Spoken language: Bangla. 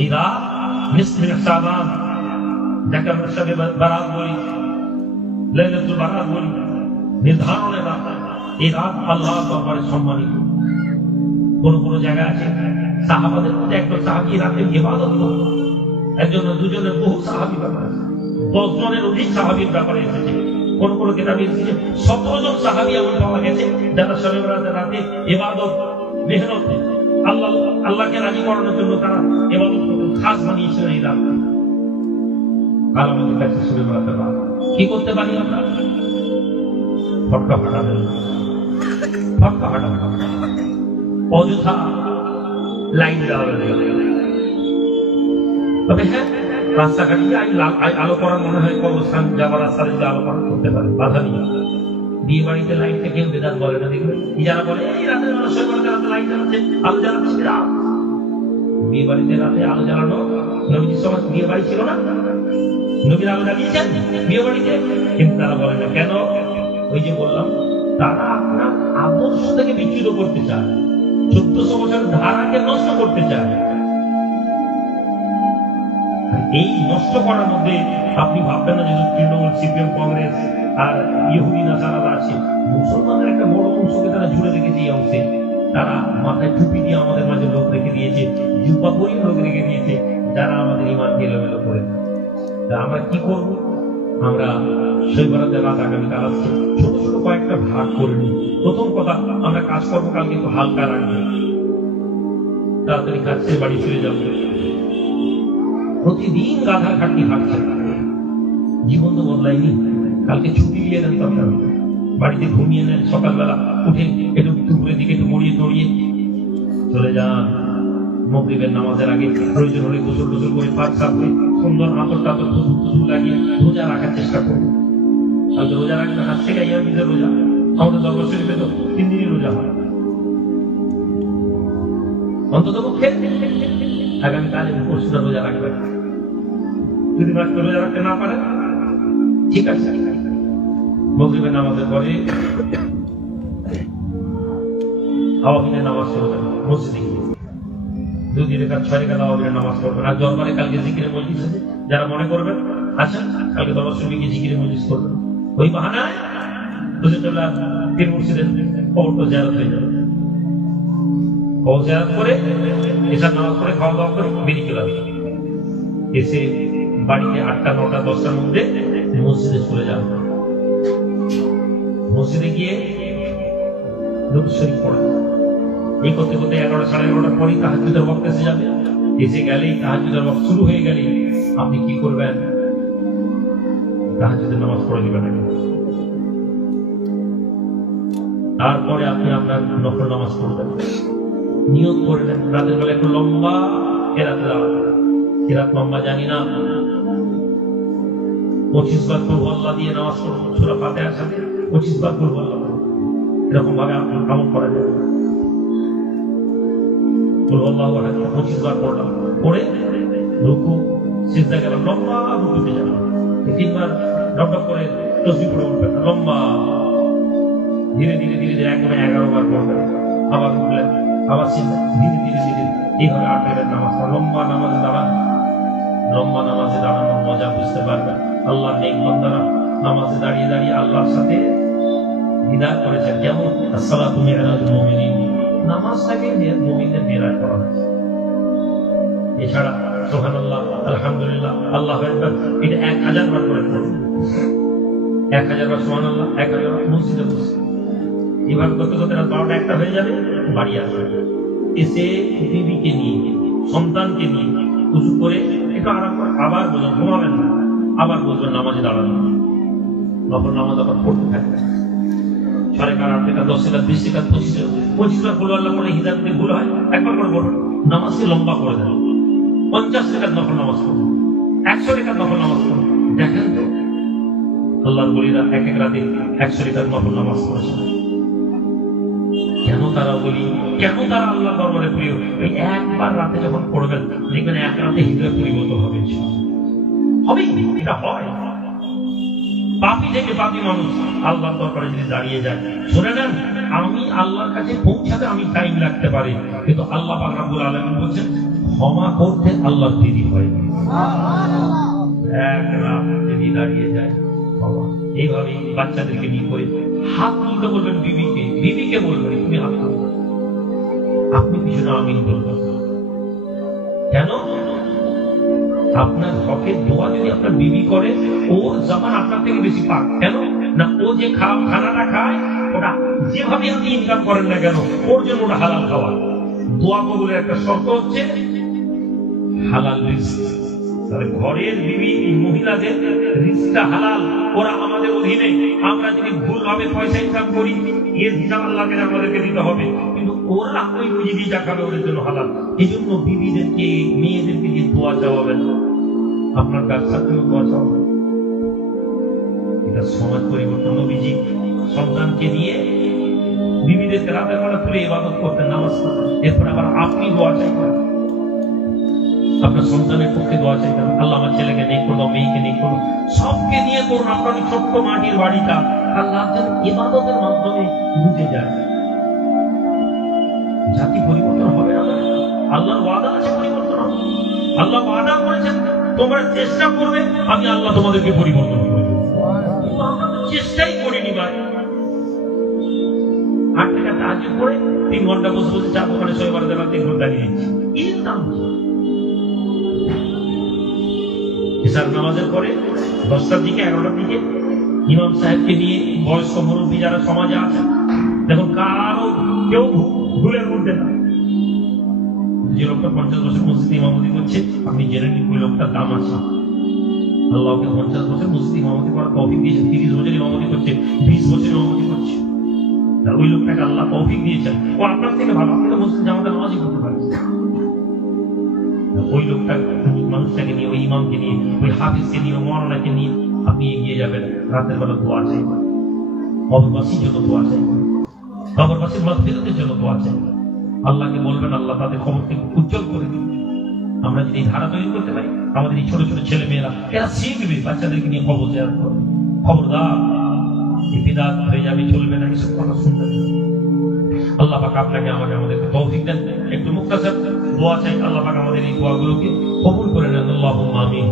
এই রাত নিসফে শাবান, যাকে আমরা শবে বারাত বলি, লাইলাতুল বারাত বলি, নির্ধারণের রাত। এই রাত আল্লাহর দরবারে সম্মানিত। কোন কোন জায়গা আছে সাহাবাদের মধ্যে একজন সাহাবী রাতে ইবাদত করত, একজন দুজনের বহু সাহাবী ব্যাপার আছে, 10 জনের অধিক সাহাবীর ব্যাপারে এসেছে। কোন কোন কিতাবে এসেছে 17 জন সাহাবী এমন পাওয়া গেছে যারা শবে বারাতের রাতে ইবাদত মেহনত আল্লাহকে রাজি করানোর জন্য তারা ইবাদত করতেন, খাস বানিয়েছিলেন এই রাত। কাল আমাদের কাছে শবে বারাতের রাত কি করতে পারি আমরা? ফটকা ফাটাবেন, ফটকা ফাটাবেন, অযথা লাইন দেওয়া হবে। তবে হ্যাঁ, রাস্তাঘাটে আলো করা মনে হয় কবরস্থান যাবার রাস্তায় যদি আলো করা করতে পারে, বাধা নেই। বিয়ে বাড়িতে লাইট থেকে বেদাত বলে না, দেখবেন যারা বলে এই রাতের বেলা শবে বারাতের রাতে লাইট জ্বালাচ্ছে, আলো জ্বালাচ্ছে। বিয়ে বাড়িতে রাতে আলো জ্বালানো নবীজির সময় বিয়ে বাড়ি ছিল না, নবীর আলো জ্বালিয়েছেন বিয়ে বাড়িতে, কিন্তু তারা বলে না কেন? ওই যে বললাম, তারা আপনার আদর্শ থেকে বিচ্যুত করতে চায়, 1400 বছরের ধারাকে নষ্ট করতে চায়। এই নষ্ট করার মধ্যে আপনি ভাববেন না যে তৃণমূল, সিপিএম, কংগ্রেস আর ইহুদি নাসারারা আছে। মুসলমানদের একটা বড় অংশকে তারা জুড়ে রেখেছে এই অংশে। তারা মাথায় টুপি দিয়ে আমাদের মাঝে লোক রেখে দিয়েছে, জুব্বা পরিয়ে লোক রেখে দিয়েছে, যারা আমাদের ইমানকে এলোমেলো করে। আমরা কি করবো? আমরা শবে বারাতের রাত আগামীকাল আসছে, ছোট ছোট কয়েকটা ভাগ করে নিই। প্রথম কথা, আমরা কাজ করবো কালকে একটু হালকা রাখবো, তাড়াতাড়ি কাজ ছেড়ে বাড়ি ফিরে যাবো। প্রতিদিন গাধা খাটনি হাঁটছে, জীবন তো বদলায়নি। কালকে ছুটি দিয়ে দেন, দরকার বাড়িতে ঘুমিয়ে নেন, সকালবেলা উঠে একটু দুপুরের দিকে একটু মরিয়ে তড়িয়ে চলে যান। মাগরিবের নামাজের আগে প্রয়োজন হলে গোসল টোসল করে পাক সাফ করে সুন্দর আতর টাতর খুশবু লাগিয়ে রোজা রাখার চেষ্টা করবো। কালকে রোজা রাখবে, হাত থেকে ইয়ামিজের রোজা। আমাদের দরবার শরীফে তো 3 দিনই রোজা হয়। অন্তত পক্ষে আগামীকালে পরশুটা রোজা রাখবে। যদি রোজা রাখতে না পারে ঠিক আছে, মাগরিবের নামাজের পরে আওয়াবিনের নামাজ পড়বেন, মসজিদে গিয়ে 2 রাকাত 6 রাকাত আওয়াবিনের নামাজ পড়বেন। আর দরবারে কালকে জিকিরের মজলিস আছে, যারা মনে করবেন আচ্ছা কালকে দরবার শরীফে গিয়ে জিকিরের মজলিস করবেন, ওই বাহানায় হুজুরুল্লাহ পীর মুর্শিদের কবরটা জিয়ারত হয়ে যাবে। কবর জিয়ারত করে এসব নামাজ পড়ে খাওয়া দাওয়া করে বেরিয়ে চলে আসবে। এসে বাড়িতে 8টা 9টা 10টার মধ্যে মসজিদে চলে যাবে। মসজিদে গিয়ে দুরূদ শরীফ পড়ে। এই করতে করতে 11টা 11:30 পরেই তাহাজ্জুদের ওয়াক্ত এসে যাবে। এসে গেলেই তাহাজ্জুদের ওয়াক্ত শুরু হয়ে গেলে আপনি কি করবেন? তাহাজ্জুদের নামাজ পড়ে দিবেন। তারপরে আপনি আপনার নফল নামাজ পড়বেন, নিয়ত করবেন রাতের বেলা একটু লম্বা কেরাত দাঁড়াবেন। কেরাত লম্বা জানি না, 25 বার কুল আল্লাহ দিয়ে নামাজ পড়বেন, সূরা ফাতিহার সাথে 25 বার কুল আল্লাহ, এরকম ভাবে আপনি আমল করা যাবে। কুল আল্লাহু আহাদ 25 বার পড়লাম, পড়ে রুকু সিজদা গেলাম, লম্বা রুকুতে যাবেন। 3 বার ডক করে তাসবিহ পড়ে উঠবেন, লম্বা ধীরে ধীরে ধীরে ধীরে একদম 11 বার পড়বেন, আবার উঠলেন, আবার সিজদা, ধীরে ধীরে ধীরে এইভাবে 8 রাকাত নামাজ পড়া। লম্বা নামাজে দাঁড়ান, লম্বা নামাজে দাঁড়ানোর মজা বুঝতে পারবেন। আল্লাহর নেক বান্দারা নামাজে দাঁড়িয়ে দাঁড়িয়ে আল্লাহর সাথে বিদায় করেছেন। যেমন আসসালাতু মিরাজুল মুমিনিন, নামাজটাকে মুমিনদের বিদায় করা হয়েছে। এছাড়া সুবহানাল্লাহ, আলহামদুলিল্লাহ, আল্লাহু আকবার, এটা 1000 বার করে পড়ুন। 1000 বার সুবহানাল্লাহ, 1000 বার মসজিদে বসে এবার করতে করতে রাত 12টা 1টা হয়ে যাবে, বাড়ি আসবেন। এসে বিবিকে নিয়ে সন্তানকে নিয়ে উযু করে একটু আরাম করে আবার বলবেন, ঘুমাবেন না, আবার বলবেন নামাজে দাঁড়ানো, নফল নামাজ আবার পড়তে থাকবেন। 6 রাকাত 8 রাকাত 10 রাকাত 20 রাকাত 25 বার কুল আল্লাহ পড়ে হিসাব থেকে ভুল হয়, একবার করে পড়ুন, নামাজকে লম্বা করে দেন। 50 রাকাত নফল নামাজ পড়ুন, 100 রাকাত নফল নামাজ পড়ুন। দেখেন তো আল্লাহর ওলিরা এক এক রাতে 100 রাকাত নফল নামাজ পড়েছেন। কেন তারা বলি, কেন তারা আল্লাহ দরবারে প্রিয়? এই একবার রাতে যখন পড়বেন দেখবেন এক রাতে হৃদয় পরিবর্তন হবে, হবে, এটা হয়। পাপী থেকে পাপী মানুষ আল্লাহর দরবারে যদি দাঁড়িয়ে যায়, শুনে নেন, আমি আল্লাহর কাছে পৌঁছাতে আমি টাইম লাগতে পারে, কিন্তু আল্লাহ পাক রব্বুল আলামিন বলছেন ক্ষমা করতে আল্লাহ দেরি হয় না। এক রাত যদি দাঁড়িয়ে যায় বাবা, এইভাবে বাচ্চাদেরকে নিয়ে করে হাত তুলতে বলবেন বিবিকে, বিবিকে বলবেন তুমি হাত তুলো, আপনি পিছনে আমিন বলবেন। কেন? আপনার হকের দোয়া যদি আপনার বিবি করে, ওর জামান আপনার থেকে বেশি পাক। কেন না? ও যে খানাটা খায়, ওটা যেভাবে আপনি ইনকাম করেন না কেন, ওর জন্য ওটা হালাল খাওয়া। দোয়া কবুলের একটা শর্ত হচ্ছে হালাল রিস্ক। তাহলে ঘরের বিবি মহিলাদের রিস্কটা হালাল, ওরা আমাদের অধীনে। আমরা যদি ভুল ভাবে পয়সা ইনকাম করি, এর হিসাব আল্লাহকে আমাদেরকে দিতে হবে, কিন্তু ওরা ওই রুজি যা খাবে ওদের জন্য হালাল। এই জন্য বিবিদেরকে, মেয়েদেরকে যে দোয়া চাওয়াবেন, আপনার ব্যবসার জন্য দোয়া চাওয়াবেন। এটা সমাজ পরিবর্তন। নবীজি সন্তানকে নিয়ে বিবিদেরকে রাতের বেলা তুলে ইবাদত করতেন, নামাজ পড়তেন। এরপর আবার আপনি দোয়া চাইবেন, আপনার সন্তানের পক্ষে দোয়া চাইবেন, আল্লাহ আমার ছেলেকে নেই করো, মেয়েকে নেই করো, সবকে নিয়ে করুন। আপনার ছোট্ট মাটির বাড়িটা আল্লাহ ইবাদতের মাধ্যমে বুঝে যায়। জাতি পরিবর্তন হবে না, আল্লাহর ওয়াদা আছে পরিবর্তন হবে। আল্লাহ ওয়াদা করেছেন তোমরা চেষ্টা করবে, আমি আল্লাহ তোমাদেরকে পরিবর্তন করব। কিন্তু আমরা তো চেষ্টাই করিনি। ভাই 8 টাকা তাহাজ্জুদ পড়ে 3 ঘন্টা বসে বসে চা দোকানে শোবার দেওয়া 3 ঘন্টা নিয়ে নিচ্ছি। এর নাম ইশার নামাজের পরে 10টার দিকে 11টার দিকে ইমাম সাহেবকে নিয়ে বয়স্ক মুরব্বী যারা সমাজে আছেন, দেখুন কারো কেউ ভুলের মধ্যে না। যে লোকটা 50 বছর মসজিদে ইমামতি করছে, আপনি জেনে নিন ওই লোকটার দাম আছে। আল্লাহকে 50 বছর মসজিদে ইমামতি করার তৌফিক দিয়েছেন। 30 বছর ইমামতি করছে, 20 বছর ইমামতি করছে। ওই লোকটাকে আল্লাহ তৌফিক দিয়েছেন, ও আপনার থেকে ভালো। আপনি তো মসজিদ জামাতে নামাজই করতে পারেন। ওই লোকটা মানুষটাকে নিয়ে, ওই ইমামকে নিয়ে, ওই হাফিজকে নিয়ে, মওলানাকে নিয়ে আপনি এগিয়ে যাবেন। রাতের বেলা দোয়া চাইবেন, কবরবাসীর জন্য দোয়া চাইবেন, কবরবাসীর মাগফিরাতের জন্য দোয়া চাইবেন। আল্লাহকে বলবেন আল্লাহ তাদের খবরকে উজ্জ্বল করে দিন। আমরা যদি ধারা তৈরি করতে পারি, আমাদের এই ছোট ছোট ছেলে মেয়েরা এরা শিখবে, বাচ্চাদেরকে নিয়ে খবর দেওয়ার পর খবরদার এই বিদআত হয়ে যাবে, চলবে না, এসব কথা শুনবেন না। আল্লাহ পাক আপনাকে আমাকে আমাদেরকে তৌফিক দেন। একটু মুক্তাসার দোয়া চাই, আল্লাহ পাক আমাদের এই দোয়াগুলোকে কবুল করে নেন। আল্লাহুম্মা আমিন।